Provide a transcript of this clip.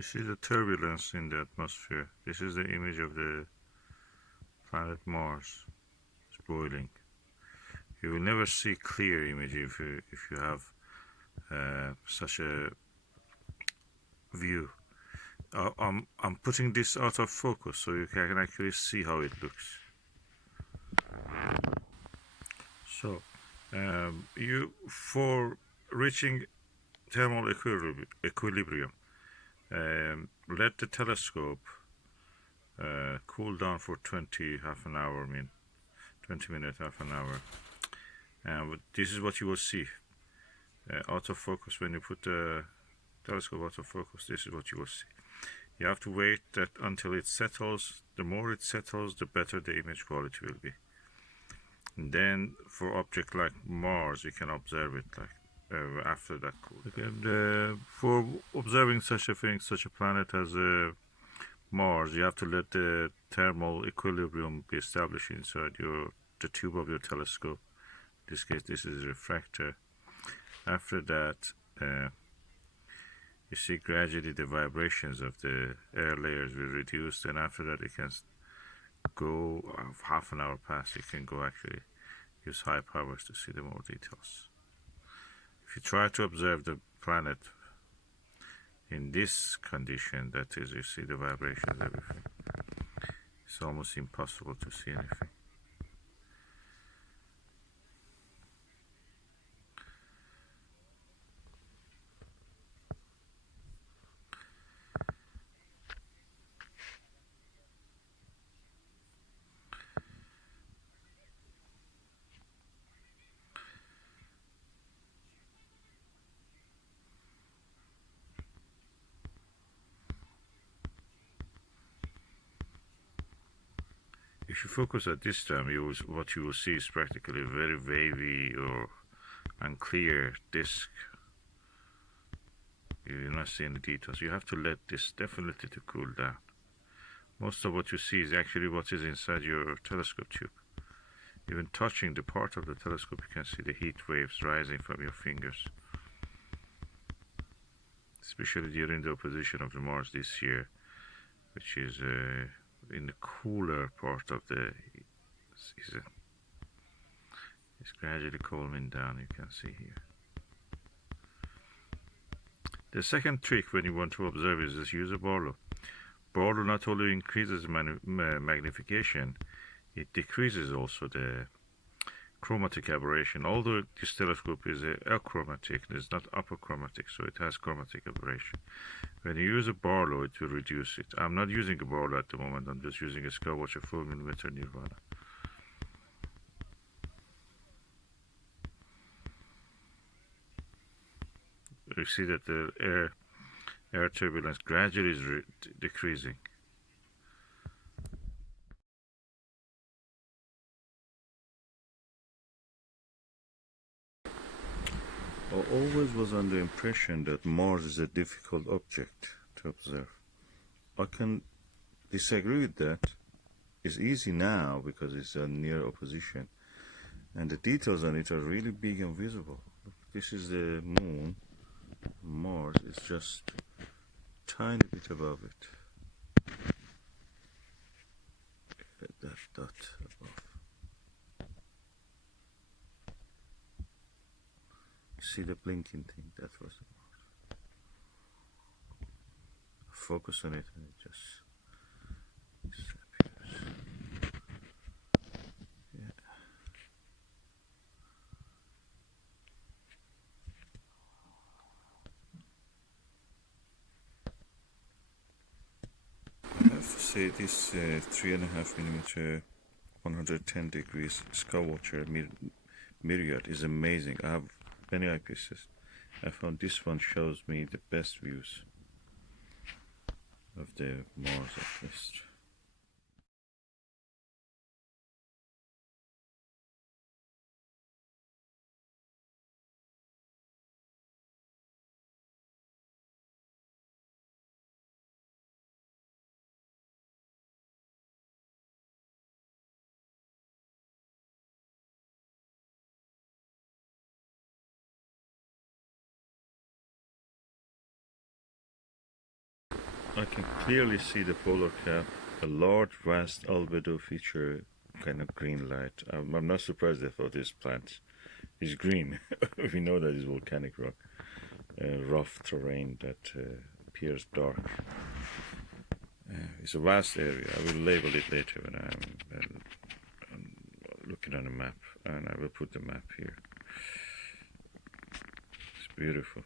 You see the turbulence in the atmosphere. This is the image of the planet Mars. It's boiling. You will never see clear image if you have such a view. I'm putting this out of focus so you can actually see how it looks. So, you for reaching thermal equilibrium, let the telescope cool down for 20 half an hour, 20 minutes, half an hour. And this is what you will see. Out of focus, when you put the telescope out of focus, this is what you will see. You have to wait until it settles. The more it settles, the better the image quality will be. And then for object like Mars, you can observe it like after that cool. Okay, for observing such a thing, such a planet as Mars, you have to let the thermal equilibrium be established inside the tube of your telescope. In this case, this is a refractor. After that, you see gradually the vibrations of the air layers will reduce, and after that you can go half an hour past, you can go actually use high powers to see the more details. If you try to observe the planet in this condition, that is, you see the vibrations, everything, it's almost impossible to see anything. If you focus at this time, what you will see is practically a very wavy or unclear disk. You will not see any details. You have to let this definitely to cool down. Most of what you see is actually what is inside your telescope tube. Even touching the part of the telescope, you can see the heat waves rising from your fingers. Especially during the opposition of the Mars this year, which is in the cooler part of the season. It's gradually cooling down, you can see here. The second trick when you want to observe is just use a Barlow. Barlow not only increases magnification, it decreases also the chromatic aberration. Although this telescope is achromatic, it's not apochromatic, so it has chromatic aberration. When you use a Barlow, it will reduce it. I'm not using a Barlow at the moment, I'm just using a Skywatcher 4mm Nirvana. You see that the air turbulence gradually is decreasing. I always was under the impression that Mars is a difficult object to observe. I can disagree with that. It's easy now because it's a near opposition, and the details on it are really big and visible. Look, this is the moon. Mars is just a tiny bit above it. That dot above. See the blinking thing? That was the Mars. Focus on it and it just disappears. Yeah. I have to say this 3.5mm 110 degrees Skywatcher Myriad is amazing. I have many eyepieces. I found this one shows me the best views of the Mars at least. I can clearly see the polar cap, a large, vast albedo feature, kind of green light. I'm not surprised they thought this plant is green. We know that it's volcanic rock, rough terrain that appears dark. It's a vast area. I will label it later when I'm looking on a map, and I will put the map here. It's beautiful.